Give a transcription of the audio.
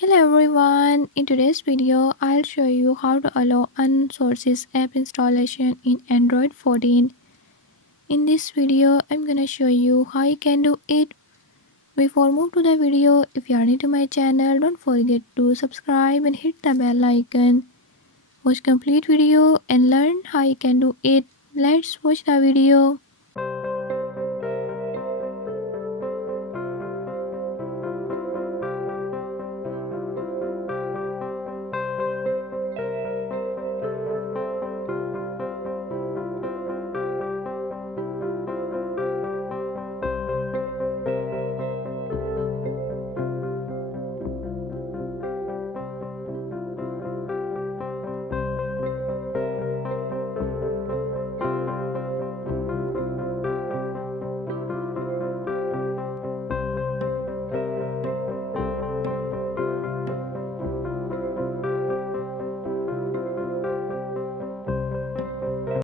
Hello everyone, in today's video I'll show you how to allow unsources app installation in Android 14. In this video I'm gonna show you how you can do it. Before move to the video, if you are new to my channel, don't forget to subscribe and hit the bell icon. Watch complete video and learn how you can do it. Let's watch the video.